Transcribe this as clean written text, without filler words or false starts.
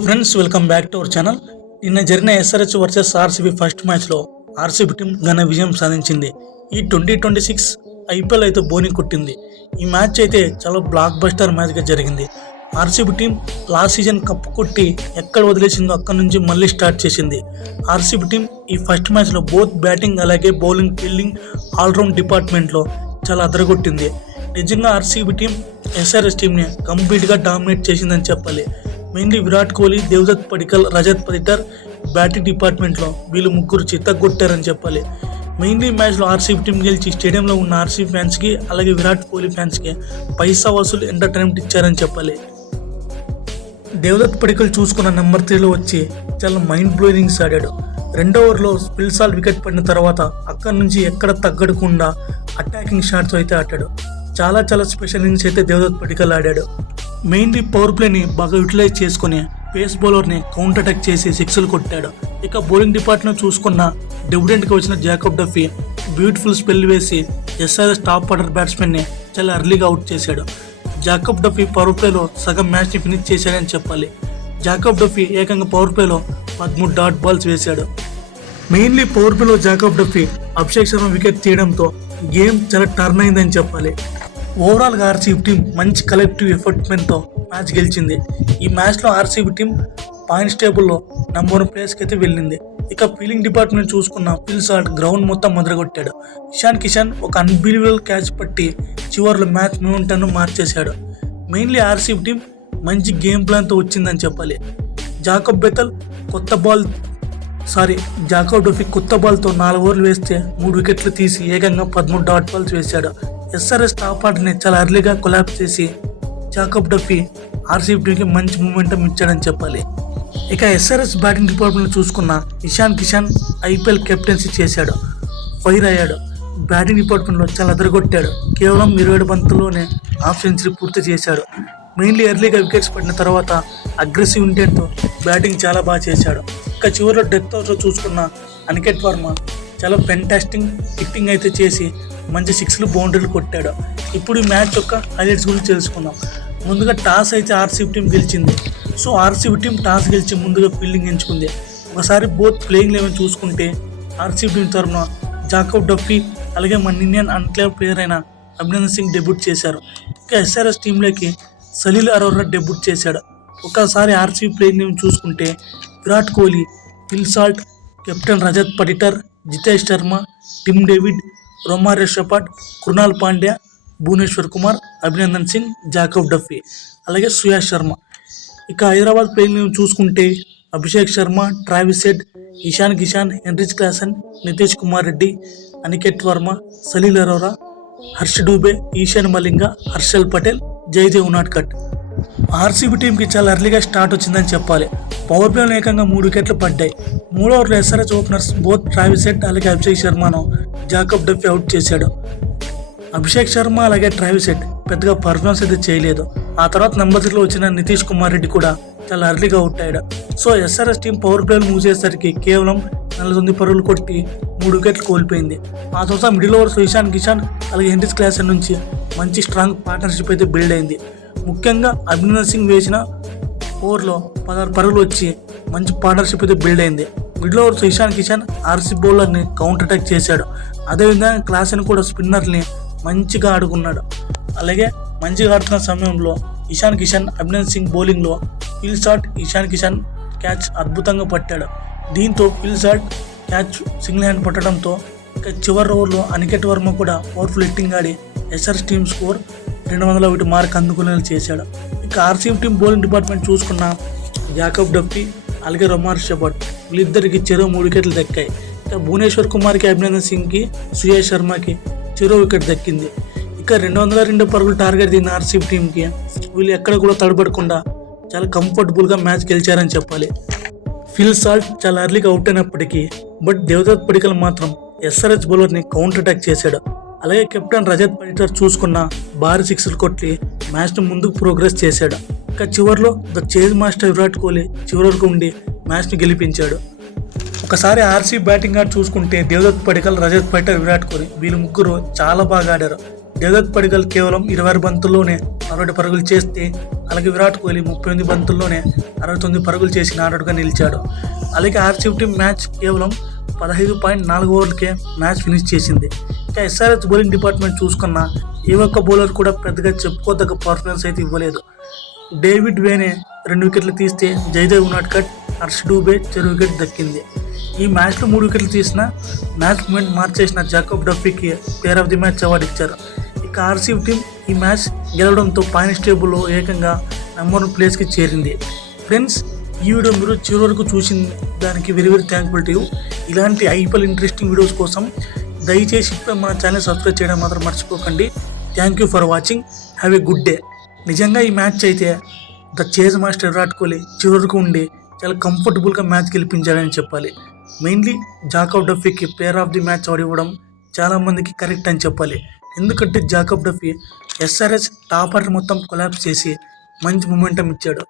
Friends, welcome back to our channel. నిన్న జరిగిన SRH versus RCB first మ్యాచ్లో RCB team ఘన విజయం సాధించింది. ఈ 2026 ఐపీఎల్ అయితే బోని కొట్టింది. ఈ మ్యాచ్ అయితే చాలా బ్లాక్ బస్టర్ మ్యాచ్గా జరిగింది. RCB team last season cup కొట్టి ఎక్కడ వదిలేసిందో అక్కడ నుంచి మళ్ళీ స్టార్ట్ చేసింది. ఆర్సీబీ టీం ఈ ఫస్ట్ మ్యాచ్లో బోత్ బ్యాటింగ్ అలాగే బౌలింగ్, ఫీల్డింగ్, ఆల్రౌండ్ డిపార్ట్మెంట్లో చాలా అదరగొట్టింది. నిజంగా ఆర్సీబీ టీం ఎస్ఆర్హెచ్ టీంని కంప్లీట్గా డామినేట్ చేసిందని చెప్పాలి. మెయిన్లీ విరాట్ కోహ్లీ, దేవదత్ పడిక్కల్, రజత్ పడిటర్ బ్యాటింగ్ డిపార్ట్మెంట్లో వీళ్ళు ముగ్గురు చిత్తగొట్టారని చెప్పాలి. మెయిన్లీ మ్యాచ్లో ఆర్సీబీ టీం గెలిచి స్టేడియంలో ఉన్న ఆర్సీబీ ఫ్యాన్స్కి అలాగే విరాట్ కోహ్లీ ఫ్యాన్స్కి పైసా వసూలు ఎంటర్టైన్మెంట్ ఇచ్చారని చెప్పాలి. దేవదత్ పడిక్కల్ చూసుకున్న నెంబర్ 3లో వచ్చి చాలా మైండ్ బ్లోయింగ్స్ ఆడాడు. రెండో ఓవర్లో స్పిల్సాల్ వికెట్ పడిన తర్వాత అక్కడి నుంచి ఎక్కడ తగ్గడకుండా అటాకింగ్ షాట్స్ అయితే ఆడాడు. చాలా స్పెషల్ ఇన్నింగ్స్ అయితే దేవదత్ పడిక్కల్ ఆడాడు. మెయిన్లీ పవర్ ప్లేని బాగా యూటిలైజ్ చేసుకుని పేస్ బౌలర్ని కౌంటర్ అటాక్ చేసి సిక్స్లు కొట్టాడు. ఇక బౌలింగ్ డిపార్ట్మెంట్ చూసుకున్న డెబ్యూటెంట్కి వచ్చిన జాకబ్ డఫీ బ్యూటిఫుల్ స్పెల్ వేసి ఎస్ఆర్ఎస్ టాప్ ఆర్డర్ బ్యాట్స్మెన్ని చాలా ఎర్లీగా అవుట్ చేశాడు. జాకబ్ డఫీ పవర్ ప్లేలో సగం మ్యాచ్ని ఫినిష్ చేశాడని చెప్పాలి. జాకబ్ డఫీ ఏకంగా పవర్ ప్లేలో 13 డాట్ బాల్స్ వేశాడు. మెయిన్లీ పవర్ ప్లేలో Jacob Duffy Abhishek Sharma wicket తీయడంతో గేమ్ చాలా టర్న్ అయిందని చెప్పాలి. ఓవరాల్గా ఆర్సీబీ టీం మంచి కలెక్టివ్ ఎఫర్ట్మెంట్తో మ్యాచ్ గెలిచింది. ఈ మ్యాచ్లో ఆర్సీబీ టీం పాయింట్స్ టేబుల్లో నెంబర్ 1 ప్లేస్కి అయితే వెళ్ళింది. ఇక ఫీల్డింగ్ డిపార్ట్మెంట్ చూసుకున్న ఫిల్ సాల్ట్ గ్రౌండ్ మొత్తం మొదలుగొట్టాడు. ఇషాన్ కిషన్ ఒక అన్బిలీవబుల్ క్యాచ్ పట్టి చివరిలో మ్యాచ్ మూమెంట్ను మార్చేశాడు. మెయిన్లీ ఆర్సీబీ టీం మంచి గేమ్ ప్లాన్తో వచ్చిందని చెప్పాలి. జాకబ్ డఫీ కొత్త బాల్తో 4 ఓవర్లు వేస్తే 3 వికెట్లు తీసి ఏకంగా 13 డాట్ బాల్స్ వేశాడు. ఎస్ఆర్ఎస్ టాప్ ఆర్డర్ని చాలా అర్లీగా కొలాప్స్ చేసి జాకబ్ డఫీ ఆర్సీబీ టీంకి మంచి మూమెంటం ఇచ్చాడని చెప్పాలి. ఇక ఎస్ఆర్ఎస్ బ్యాటింగ్ డిపార్ట్మెంట్ చూసుకున్న ఇషాన్ కిషన్ ఐపీఎల్ కెప్టెన్సీ చేశాడు. ఫైర్ అయ్యాడు. బ్యాటింగ్ డిపార్ట్మెంట్లో చాలా అదరగొట్టాడు. కేవలం 27 బంతుల్లోనే హాఫ్ సెంచరీ పూర్తి చేశాడు. మెయిన్లీ ఎర్లీగా వికెట్స్ పడిన తర్వాత అగ్రెసివ్ ఇంటెంట్తో బ్యాటింగ్ చాలా బాగా చేశాడు. ఇక చివరిలో డెత్ ఓవర్లో చూసుకున్న అనికేత్ వర్మ చాలా ఫెంటాస్టిక్ హిట్టింగ్ అయితే చేసి మంచి 6లు బౌండరీలు కొట్టాడు. ఇప్పుడు ఈ మ్యాచ్ యొక్క హైలైట్స్ గురించి తెలుసుకుందాం. ముందుగా టాస్ అయితే ఆర్సీబీ టీం గెలిచింది. సో ఆర్సీబీ టీం టాస్ గెలిచి ముందుగా ఫీల్డింగ్ ఎంచుకుంది. ఒకసారి బోత్ ప్లేయింగ్ 11 చూసుకుంటే ఆర్సీబీ టీం తరఫున జాకబ్ డఫీ అలాగే మన ఇండియన్ అన్క్లేవ్ ప్లేయర్ అయిన అభినందన్ సింగ్ డెబ్యూట్ చేశారు. ఇక ఎస్ఆర్ఎస్ టీంలోకి సలీల్ అరోరా డెబ్యూట్ చేశాడు. ఒకసారి ఆర్సీబీ ప్లేయింగ్ 11 చూసుకుంటే Virat Kohli, Phil Salt, captain Rajat Patidar, Jitesh Sharma, Tim David, Romario Shepherd, Krunal Pandya, Bhuvneshwar Kumar, Abhinandan Singh, Jacob Duffy అలాగే సుయాష్ శర్మ. ఇక హైదరాబాద్ ప్లేయింగ్ చూసుకుంటే Abhishek Sharma, Travis Head, Ishan Kishan, Heinrich Klaasen, Nitish Kumar Reddy, Aniket Verma, Salil Arora, Harsh Dubey, Eshan Malinga, Harshal Patel, Jaydev Unadkat. RCB టీంకి చాలా ఎర్లీగా స్టార్ట్ వచ్చిందని చెప్పాలి. పవర్ ప్లేలో ఏకంగా 3 వికెట్లు పడ్డాయి. 3వ ఓవర్లో SRH openers both Travis head అలాగే అభిషేక్ శర్మను జాకబ్ డఫీ అవుట్ చేశాడు. అభిషేక్ శర్మ అలాగే ట్రావిస్ హెడ్ పెద్దగా పర్ఫార్మెన్స్ అయితే చేయలేదు. ఆ తర్వాత నెంబర్ 3లో వచ్చిన నితీష్ కుమార్ రెడ్డి కూడా చాలా ఎర్లీగా అవుట్ అయ్యాడు. సో ఎస్ఆర్హెచ్ టీం పవర్ ప్లేలు మూవ్ చేసేసరికి కేవలం 49 పరుగులు కొట్టి 3 వికెట్లు కోల్పోయింది. ఆ తర్వాత మిడిల్ ఓవర్స్ ఇషాన్ కిషన్ అలాగే హెన్రిచ్ క్లాసన్ నుంచి మంచి స్ట్రాంగ్ పార్ట్నర్షిప్ అయితే బిల్డ్ అయింది. ముఖ్యంగా అభినందన్ సింగ్ వేసిన ఓవర్లో 16 పరుగులు వచ్చి మంచి పార్ట్నర్షిప్ అయితే బిల్డ్ అయింది. Middle overs Ishan Kishan RCB బౌలర్ని కౌంటర్ అటాక్ చేశాడు. అదేవిధంగా క్లాసన్ కూడా స్పిన్నర్ని మంచిగా ఆడుకున్నాడు. అలాగే మంచిగా ఆడుతున్న సమయంలో ఇషాన్ కిషన్, అభినందన్ సింగ్ బౌలింగ్లో Phil Salt, Ishan Kishan catch అద్భుతంగా పట్టాడు. దీంతో Phil Salt catch single hand పట్టడంతో ఇక చివరి ఓవర్లో అనికేత్ వర్మ కూడా పవర్ఫుల్ హిట్టింగ్ ఆడి ఎస్ఆర్ఎస్ టీమ్ స్కోర్ 201 మార్క్ అందుకునేలా చేశాడు. ఇక ఆర్సీబీ టీం బౌలింగ్ డిపార్ట్మెంట్ చూసుకున్న జాకబ్ డఫీ అలాగే రోమారియో షెపర్డ్ వీళ్ళిద్దరికి చెరో 3 వికెట్లు దక్కాయి. ఇక భువనేశ్వర్ కుమార్కి, అభినందన్ సింగ్కి, సుయాష్ శర్మకి చెరో వికెట్ దక్కింది. ఇక 202 పరుగులు టార్గెట్ తిన్న ఆర్సీబీ టీంకి వీళ్ళు ఎక్కడ కూడా తడబడకుండా చాలా కంఫర్టబుల్గా మ్యాచ్ గెలిచారని చెప్పాలి. ఫిల్ సాల్ట్ చాలా ఎర్లీగా అవుట్ అయినప్పటికీ బట్ దేవదత్ పడిక్కల్ మాత్రం ఎస్ఆర్హెచ్ బౌలర్ని కౌంటర్ అటాక్ చేశాడు. అలాగే కెప్టెన్ రజత్ పడిటర్ చూసుకున్న భారీ 6లు కొట్టి మ్యాచ్ను ముందుకు ప్రోగ్రెస్ చేశాడు. ఇక చివరిలో the chase master Virat Kohli చివరి వరకు ఉండి మ్యాచ్ను గెలిపించాడు. ఒకసారి ఆర్సీబీ బ్యాటింగ్ ఆడి చూసుకుంటే దేవదత్ పడిక్కల్, రజత్ పడిటర్, విరాట్ కోహ్లీ వీళ్ళు ముగ్గురు చాలా బాగా ఆడారు. దేవదత్ పడికల్ కేవలం 26 బంతుల్లోనే 60 పరుగులు చేస్తే, అలాగే విరాట్ కోహ్లీ 38 బంతుల్లోనే 69 పరుగులు చేసి నాటౌట్గా నిలిచాడు. అలాగే ఆర్సీబీ టీం మ్యాచ్ కేవలం 15.4 ఓవర్లకే మ్యాచ్ ఫినిష్ చేసింది. ఇక ఎస్ఆర్హెచ్ బౌలింగ్ డిపార్ట్మెంట్ చూసుకున్నా ఏ ఒక్క బౌలర్ కూడా పెద్దగా చెప్పుకోదగ్గ పర్ఫార్మెన్స్ అయితే ఇవ్వలేదు. డేవిడ్ వేనే 2 వికెట్లు తీస్తే జయదేవ్ ఉనాడ్కట్, హర్ష్ డూబే చెరో వికెట్ దక్కింది. ఈ మ్యాచ్లో 3 వికెట్లు తీసిన మ్యాచ్ మూమెంట్ మార్చేసిన జాకబ్ డఫీకి player of the match award ఇచ్చారు. ఇక ఆర్సీబీ టీం ఈ మ్యాచ్ గెలవడంతో పాయింట్స్ టేబుల్లో ఏకంగా నంబర్ 1 ప్లేస్కి చేరింది. ఫ్రెండ్స్, ఈ వీడియో మీరు చివరి వరకు చూసిన దానికి very very thankful to you. ఇలాంటి ఐపీఎల్ ఇంట్రెస్టింగ్ వీడియోస్ కోసం దయచేసి ఇప్పుడు మన ఛానల్ సబ్స్క్రైబ్ చేయడం మాత్రం మర్చిపోకండి. Thank you for watching. Have a good day. నిజంగా ఈ మ్యాచ్ అయితే the chase master Virat Kohli చివరి వరకు ఉండి చాలా కంఫర్టబుల్గా మ్యాచ్ గెలిపించాడని చెప్పాలి. మెయిన్లీ జాకబ్ డఫీకి player of the match award ఇవ్వడం చాలామందికి కరెక్ట్ అని చెప్పాలి. ఎందుకంటే Jacob Duffy SRH top order మొత్తం కొలాప్స్ చేసి మంచి మొమెంటం ఇచ్చాడు.